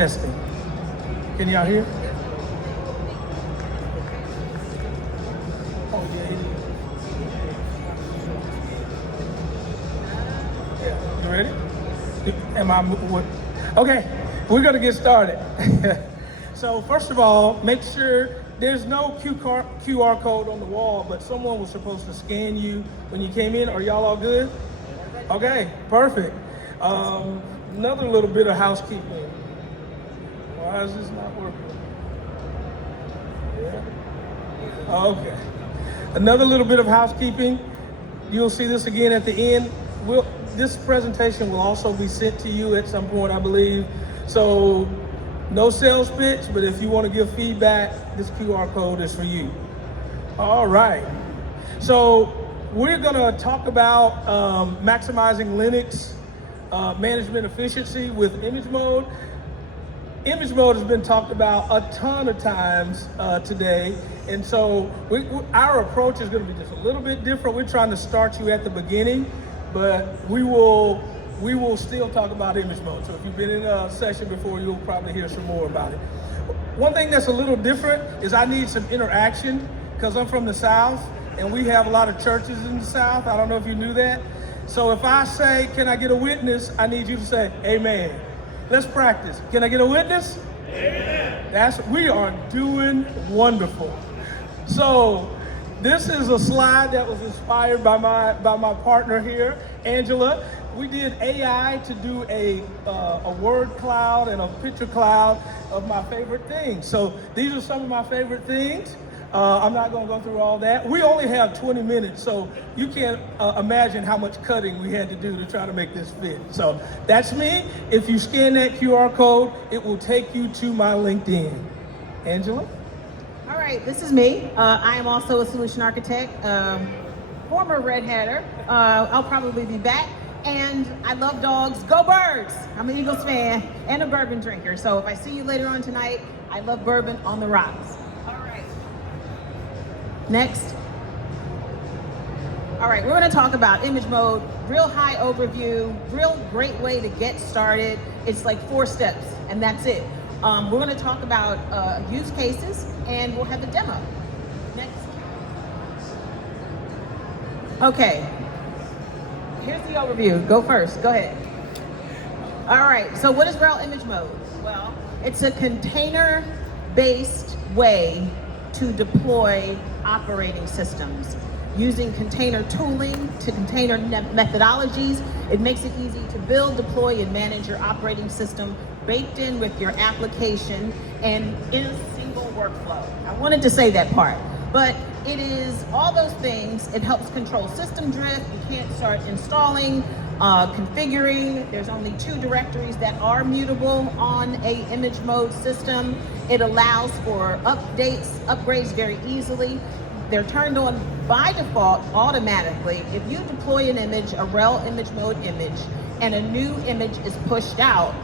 Testing. Can y'all hear? Oh, yeah, it is. Yeah, you ready? Am I, what? Okay, we're gonna get started. So first of all, make sure there's no QR code on the wall, but someone was supposed to scan you when you came in. Are y'all all good? Okay, perfect. Another little bit of housekeeping. Why is this not working? Yeah. Okay. Another little bit of housekeeping. You'll see this again at the end. This presentation will also be sent to you at some point, I believe. So no sales pitch, but if you want to give feedback, this QR code is for you. All right. So we're going to talk about maximizing Linux management efficiency with Image Mode. Image Mode has been talked about a ton of times today, and so our approach is going to be just a little bit different. We're trying to start you at the beginning, but we will still talk about Image Mode. So if you've been in a session before, you'll probably hear some more about it. One thing that's a little different is I need some interaction because I'm from the South, and we have a lot of churches in the South. I don't know if you knew that. So if I say, can I get a witness? I need you to say, amen. Let's practice. Can I get a witness? Amen. We are doing wonderful. So this is a slide that was inspired by my partner here, Angela. We did AI to do a word cloud and a picture cloud of my favorite things. So these are some of my favorite things. I'm not going to go through all that. We only have 20 minutes, so you can't imagine how much cutting we had to do to try to make this fit. So that's me. If you scan that QR code, it will take you to my LinkedIn. Angela? All right, this is me. I am also a solution architect, former Red Hatter. I'll probably be back. And I love dogs. Go Birds! I'm an Eagles fan and a bourbon drinker. So if I see you later on tonight, I love bourbon on the rocks. Next. All right, we're going to talk about Image Mode, real high overview, real great way to get started. It's like 4 steps, and that's it. We're going to talk about use cases, and we'll have a demo. Next. Okay, here's the overview. Go first, go ahead. All right, so what is RHEL Image Mode? Well, it's a container-based way to deploy operating systems. Using container tooling to container methodologies, it makes it easy to build, deploy, and manage your operating system baked in with your application and in a single workflow. I wanted to say that part, but it is all those things. It helps control system drift. You can't start installing, configuring. There's only 2 directories that are mutable on a Image Mode system. It allows for upgrades very easily. They're turned on by default automatically. If you deploy an image, a RHEL Image Mode image, and a new image is pushed out,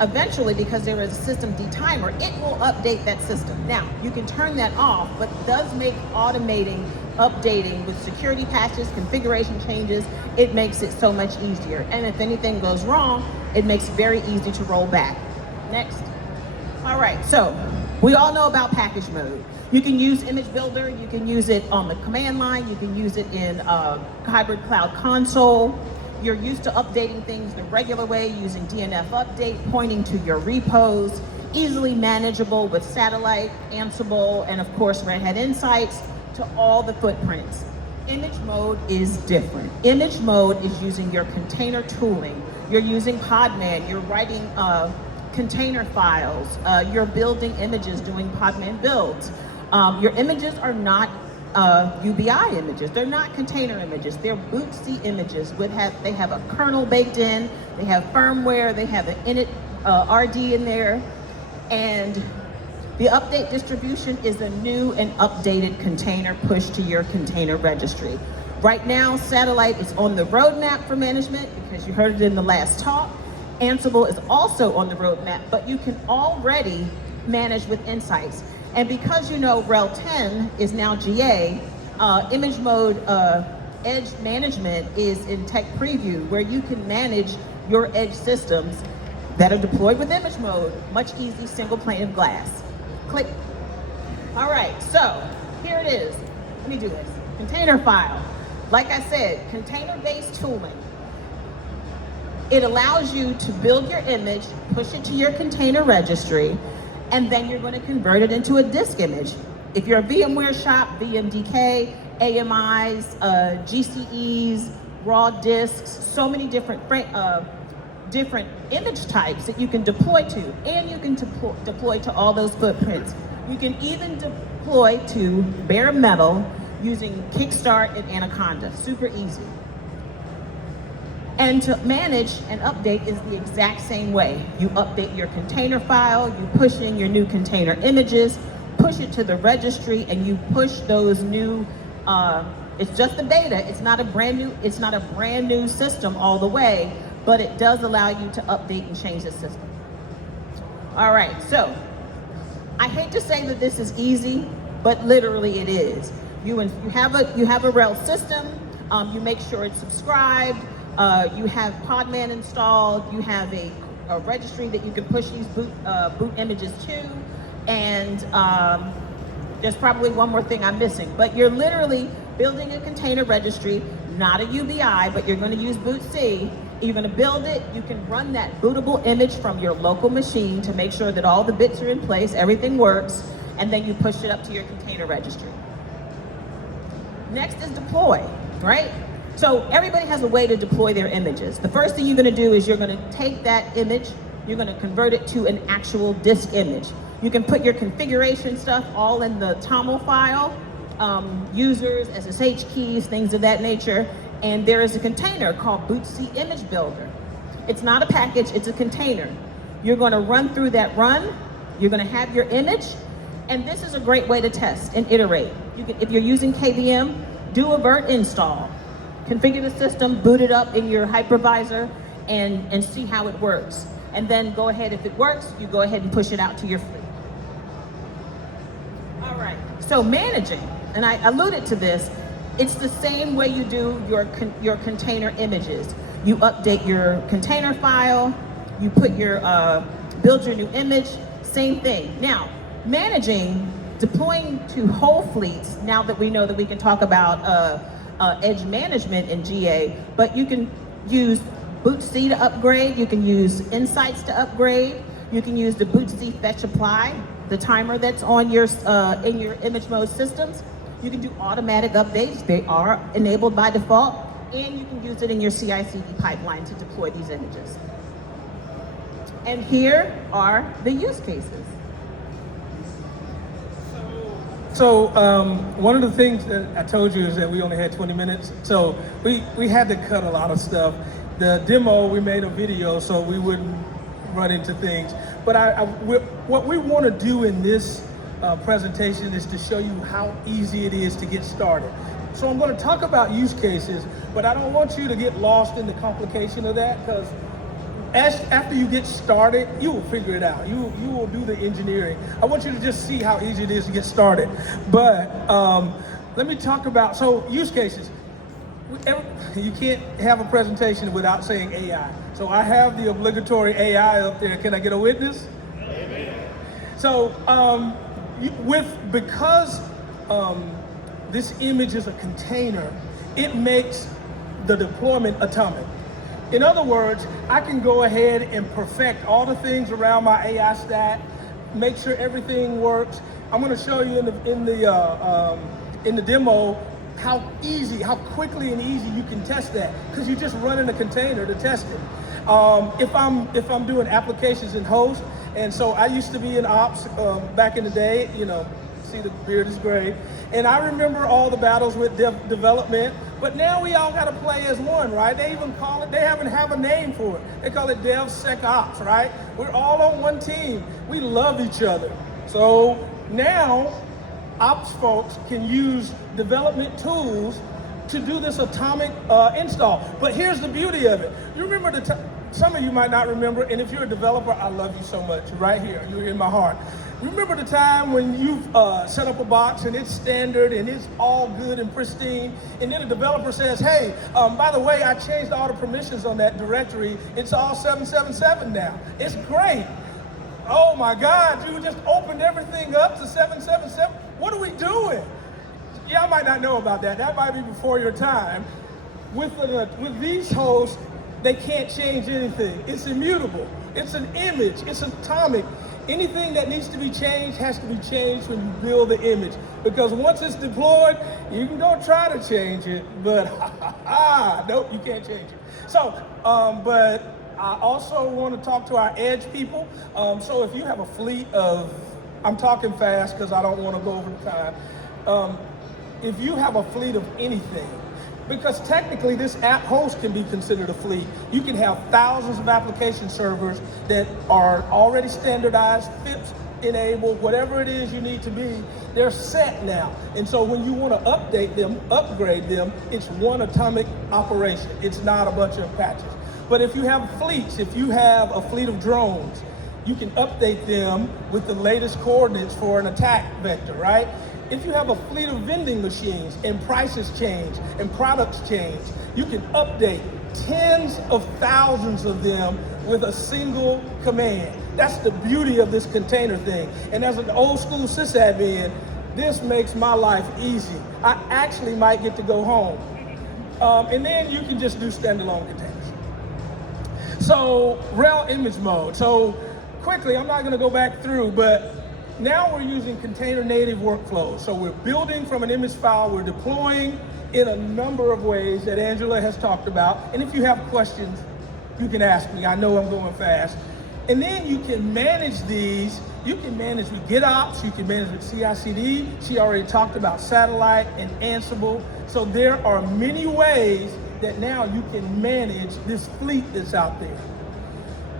eventually, because there is a system timer, it will update that system. Now, you can turn that off, but it does make automating, updating with security patches, configuration changes, it makes it so much easier. And if anything goes wrong, it makes it very easy to roll back. Next. All right, so we all know about package mode. You can use Image Builder, you can use it on the command line, you can use it in Hybrid Cloud Console. You're used to updating things the regular way using DNF Update, pointing to your repos, easily manageable with Satellite, Ansible, and of course Red Hat Insights to all the footprints. Image Mode is different. Image Mode is using your container tooling. You're using Podman, you're writing container files, you're building images, doing Podman builds. Your images are not UBI images. They're not container images. They're bootc images. They have a kernel baked in. They have firmware. They have an init RD in there. And the update distribution is a new and updated container pushed to your container registry. Right now, Satellite is on the roadmap for management because you heard it in the last talk. Ansible is also on the roadmap, but you can already manage with Insights. And because you know RHEL 10 is now GA, Image Mode Edge Management is in tech preview where you can manage your edge systems that are deployed with image mode. Much easy, single pane of glass. Click. All right, so here it is. Let me do this. Container file. Like I said, container-based tooling. It allows you to build your image, push it to your container registry, and then you're going to convert it into a disk image. If you're a VMware shop, VMDK, AMIs, GCEs, raw disks, so many different image types that you can deploy to, and you can deploy to all those footprints. You can even deploy to bare metal using Kickstart and Anaconda. Super easy. And to manage and update is the exact same way. You update your container file, you push in your new container images, push it to the registry, and you push those new, it's just the beta, it's not a brand new system all the way, but it does allow you to update and change the system. All right, so I hate to say that this is easy, but literally it is. You have a RHEL system, you make sure it's subscribed, you have Podman installed, you have a registry that you can push these boot images to, and there's probably one more thing I'm missing, but you're literally building a container registry, not a UBI, but you're going to use boot C. You're going to build it, you can run that bootable image from your local machine to make sure that all the bits are in place, everything works, and then you push it up to your container registry. Next is deploy, right? So everybody has a way to deploy their images. The first thing you're going to do is you're going to take that image, you're going to convert it to an actual disk image. You can put your configuration stuff all in the TOML file, users, SSH keys, things of that nature. And there is a container called bootc Image Builder. It's not a package, it's a container. You're going to run through that run, you're going to have your image, and this is a great way to test and iterate. If you're using KVM, do a virt install. Configure the system, boot it up in your hypervisor, and see how it works. And then go ahead, if it works, you go ahead and push it out to your fleet. All right, so managing, and I alluded to this, it's the same way you do your container images. You update your container file, you put your, build your new image, same thing. Now, managing, deploying to whole fleets, now that we know that we can talk about edge management in GA, but you can use bootc to upgrade, you can use Insights to upgrade, you can use the bootc fetch apply, the timer that's on your in your image mode systems. You can do automatic updates, they are enabled by default, and you can use it in your CI/CD pipeline to deploy these images. And here are the use cases. So one of the things that I told you is that we only had 20 minutes. So we had to cut a lot of stuff. The demo, we made a video so we wouldn't run into things. But what we want to do in this presentation is to show you how easy it is to get started. So I'm going to talk about use cases, but I don't want you to get lost in the complication of that, because after you get started, you will figure it out. You will do the engineering. I want you to just see how easy it is to get started. But let me talk about, so use cases. You can't have a presentation without saying AI. So I have the obligatory AI up there. Can I get a witness? Amen. So because this image is a container, it makes the deployment atomic. In other words, I can go ahead and perfect all the things around my AI stack, make sure everything works. I'm going to show you in the demo how quickly and easy you can test that, because you just run in a container to test it. If I'm doing applications in host, and so I used to be in ops back in the day, you know, see the beard is gray, and I remember all the battles with development. But now we all got to play as one, right? They even call it, they haven't have a name for it. They call it DevSecOps, right? We're all on one team. We love each other. So now ops folks can use development tools to do this atomic install. But here's the beauty of it. You remember some of you might not remember, and if you're a developer, I love you so much. Right here, you're in my heart. Remember the time when you've set up a box and it's standard and it's all good and pristine, and then the developer says, hey, by the way, I changed all the permissions on that directory. It's all 777 now. It's great. Oh my God, you just opened everything up to 777. What are we doing? Y'all might not know about that. That might be before your time. With these hosts, they can't change anything. It's immutable. It's an image. It's atomic. Anything that needs to be changed has to be changed when you build the image. Because once it's deployed, you can go try to change it, but nope, you can't change it. So, but I also want to talk to our edge people. So if you have a fleet of, I'm talking fast because I don't want to go over the time. If you have a fleet of anything, because technically this app host can be considered a fleet. You can have thousands of application servers that are already standardized, FIPS enabled, whatever it is you need to be, they're set now. And so when you want to update them, upgrade them, it's one atomic operation. It's not a bunch of patches. But if you have fleets, if you have a fleet of drones, you can update them with the latest coordinates for an attack vector, right? If you have a fleet of vending machines and prices change and products change, you can update tens of thousands of them with a single command. That's the beauty of this container thing. And as an old school sysadmin, this makes my life easy. I actually might get to go home. And then you can just do standalone containers. So RHEL Image Mode. So quickly, I'm not gonna go back through, but now we're using container native workflows. So we're building from an image file, we're deploying in a number of ways that Angela has talked about. And if you have questions, you can ask me. I know I'm going fast. And then you can manage these. You can manage with GitOps, you can manage with CI/CD. She already talked about satellite and Ansible. So there are many ways that now you can manage this fleet that's out there.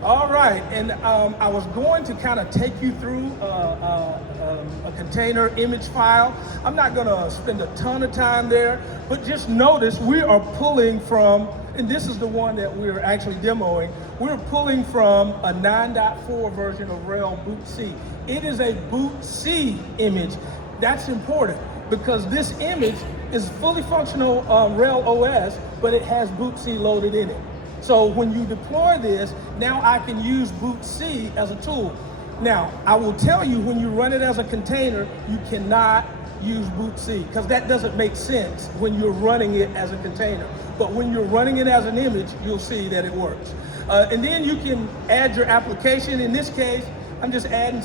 All right, and I was going to kind of take you through a container image file. I'm not gonna spend a ton of time there, but just notice we are pulling from, and this is the one that we're actually demoing, we're pulling from a 9.4 version of RHEL Boot C. It is a Boot C image. That's important because this image is fully functional RHEL OS, but it has Boot C loaded in it. So when you deploy this, now I can use Boot C as a tool. Now, I will tell you when you run it as a container, you cannot use Boot C because that doesn't make sense when you're running it as a container. But when you're running it as an image, you'll see that it works. And then you can add your application. In this case, I'm adding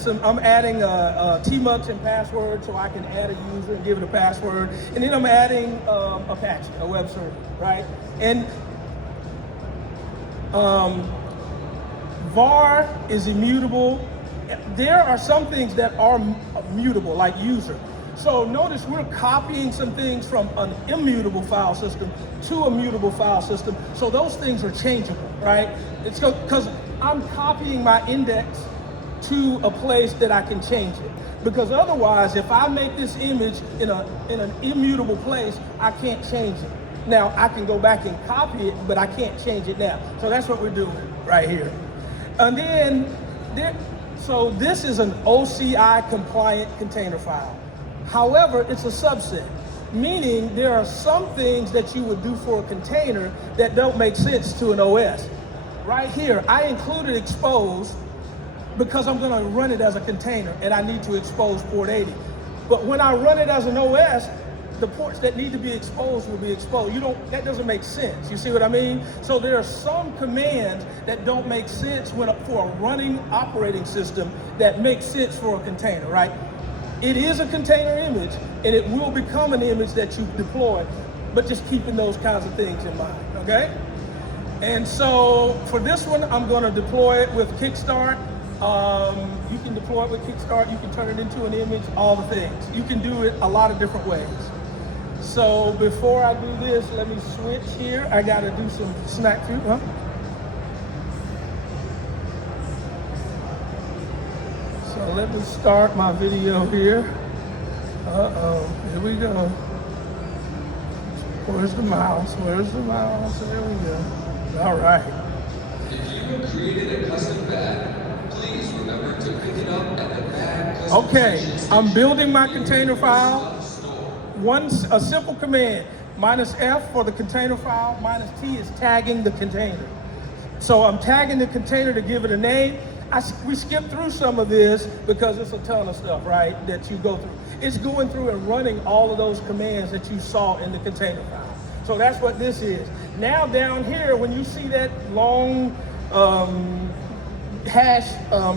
tmux and password so I can add a user and give it a password. And then I'm adding Apache, a web server, right? And var is immutable. There are some things that are mutable, like user. So notice we're copying some things from an immutable file system to a mutable file system. So those things are changeable, right? It's because I'm copying my index to a place that I can change it. Because otherwise, if I make this image in an immutable place, I can't change it. Now, I can go back and copy it, but I can't change it now. So that's what we're doing right here. And then, so this is an OCI compliant container file. However, it's a subset, meaning there are some things that you would do for a container that don't make sense to an OS. Right here, I included expose because I'm gonna run it as a container and I need to expose port 80. But when I run it as an OS, the ports that need to be exposed will be exposed. That doesn't make sense. You see what I mean? So there are some commands that don't make sense for a running operating system that makes sense for a container, right? It is a container image and it will become an image that you deploy, but just keeping those kinds of things in mind, okay? And so for this one, I'm gonna deploy it with Kickstart. You can deploy it with Kickstart, you can turn it into an image, all the things. You can do it a lot of different ways. So before I do this, let me switch here. I gotta do some snack food, huh? So let me start my video here. Here we go. Where's the mouse? Where's the mouse? There we go. All right. If you have created a custom bag, please remember to pick it up at the bag Okay, I'm building my container file. A simple command, -F for the container file, -T is tagging the container. So I'm tagging the container to give it a name. We skipped through some of this because it's a ton of stuff, right, that you go through. It's going through and running all of those commands that you saw in the container file. So that's what this is. Now down here, when you see that long hash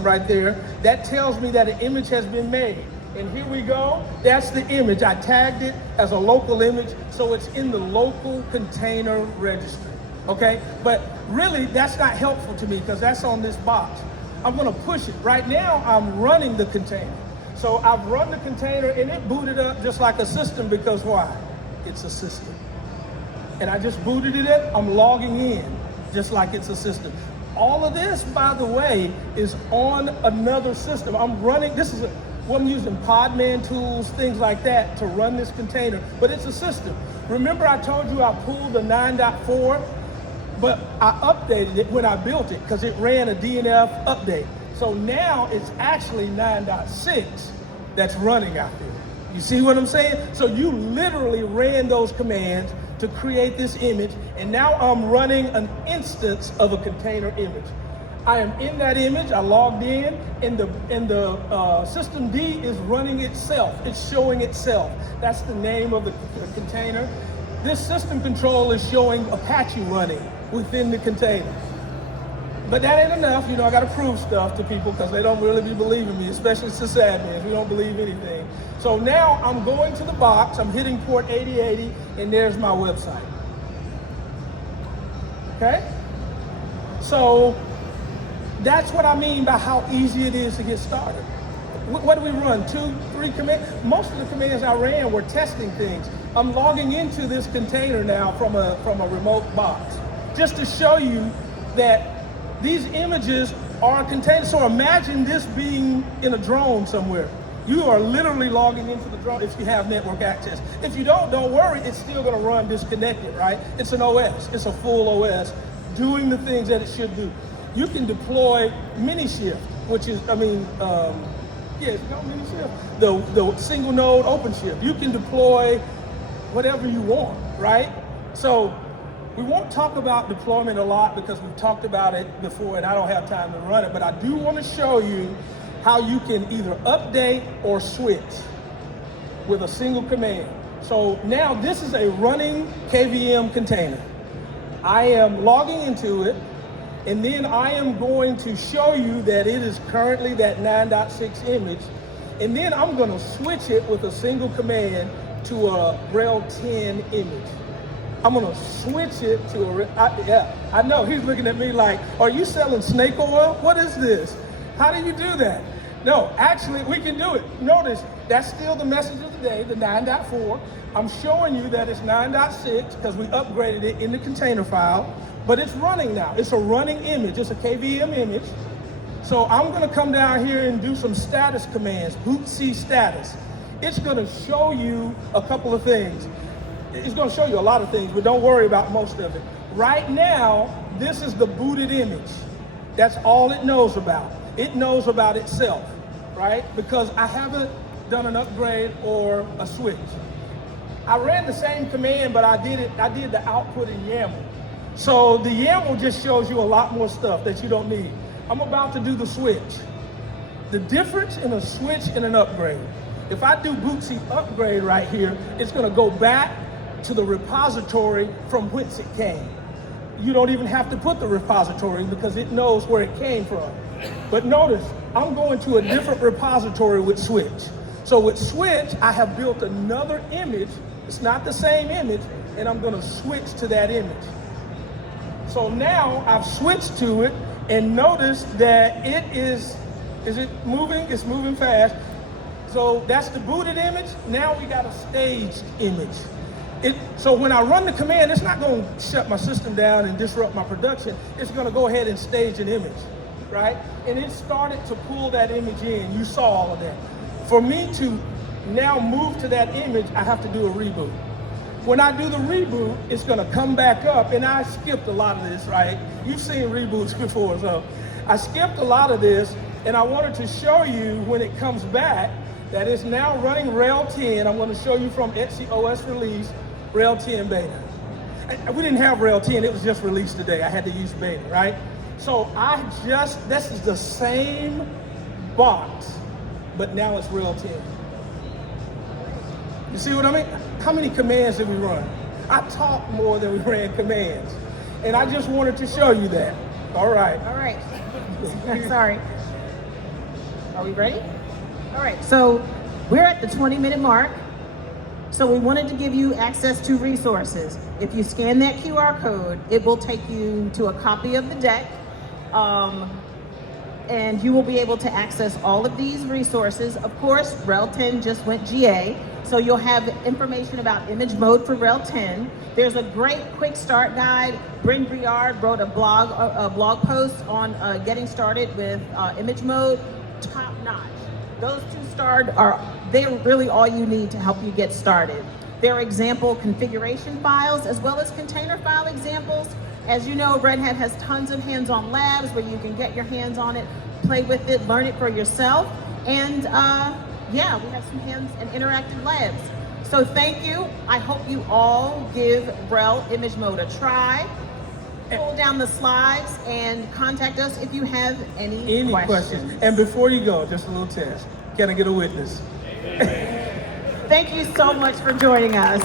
right there, that tells me that an image has been made. And here we go, that's the image. I tagged it as a local image, so it's in the local container registry, okay? But really, that's not helpful to me because that's on this box. I'm gonna push it. Right now, I'm running the container. So I've run the container and it booted up just like a system because why? It's a system. And I just booted it in, I'm logging in just like it's a system. All of this, by the way, is on another system. I'm running, I'm using Podman tools, things like that to run this container, but it's a system. Remember I told you I pulled the 9.4, but I updated it when I built it because it ran a DNF update. So now it's actually 9.6 that's running out there. You see what I'm saying? So you literally ran those commands to create this image, and now I'm running an instance of a container image. I am in that image, I logged in, and the system D is running itself. It's showing itself. That's the name of the container. This system control is showing Apache running within the container. But that ain't enough, you know, I gotta prove stuff to people because they don't really be believing me, especially sysadmins, we don't believe anything. So now I'm going to the box, I'm hitting port 8080, and there's my website. Okay? So that's what I mean by how easy it is to get started. What do we run? 2, 3 commands? Most of the commands I ran were testing things. I'm logging into this container now from a remote box, just to show you that these images are contained. So imagine this being in a drone somewhere. You are literally logging into the drone if you have network access. If you don't worry, it's still gonna run disconnected, right? It's an OS, it's a full OS doing the things that it should do. You can deploy Minishift, which is, it's called Minishift, the single node OpenShift. You can deploy whatever you want, right? So we won't talk about deployment a lot because we've talked about it before and I don't have time to run it, but I do want to show you how you can either update or switch with a single command. So now this is a running KVM container. I am logging into it, and then I am going to show you that it is currently that 9.6 image, and then I'm going to switch it with a single command to a RHEL 10 image. I'm gonna switch it to I know, he's looking at me like, are you selling snake oil? What is this? How do you do that? No, actually, we can do it. Notice, that's still the message of the day, the 9.4. I'm showing you that it's 9.6 because we upgraded it in the container file, but it's running now. It's a running image, it's a KVM image. So I'm gonna come down here and do some status commands, bootc status. It's gonna show you a couple of things. It's gonna show you a lot of things, but don't worry about most of it. Right now, this is the booted image. That's all it knows about. It knows about itself, right? Because I haven't done an upgrade or a switch. I ran the same command, but I did the output in YAML. So the YAML just shows you a lot more stuff that you don't need. I'm about to do the switch. The difference in a switch and an upgrade. If I do bootc upgrade right here, it's gonna go back to the repository from whence it came. You don't even have to put the repository because it knows where it came from. But notice, I'm going to a different repository with switch. So with switch, I have built another image. It's not the same image, and I'm gonna switch to that image. So now I've switched to it, and notice that it is it moving? It's moving fast. So that's the booted image. Now we got a staged image. So when I run the command, it's not going to shut my system down and disrupt my production. It's going to go ahead and stage an image, right? And it started to pull that image in. You saw all of that. For me to now move to that image, I have to do a reboot. When I do the reboot, it's going to come back up, and I skipped a lot of this, right? You've seen reboots before, so I skipped a lot of this, And I wanted to show you when it comes back that it's now running RHEL 10. I'm going to show you from Etsy OS release, RHEL 10 beta. We didn't have RHEL 10, it was just released today. I had to use beta, right? So this is the same box, but now it's RHEL 10. You see what I mean? How many commands did we run? I talked more than we ran commands. And I just wanted to show you that. All right. All right. Sorry. Are we ready? All right, so we're at the 20-minute mark. So we wanted to give you access to resources. If you scan that QR code, it will take you to a copy of the deck. And you will be able to access all of these resources. Of course, RHEL 10 just went GA, so you'll have information about image mode for RHEL 10. There's a great quick start guide. Bryn Briard wrote a blog post on getting started with image mode, top notch. Those two they're really all you need to help you get started. There are example configuration files as well as container file examples. As you know, Red Hat has tons of hands-on labs where you can get your hands on it, play with it, learn it for yourself. And yeah, we have some hands and interactive labs. So thank you. I hope you all give RHEL Image Mode a try. Pull down the slides and contact us if you have any questions. And before you go, just a little test. Can I get a witness? Thank you so much for joining us.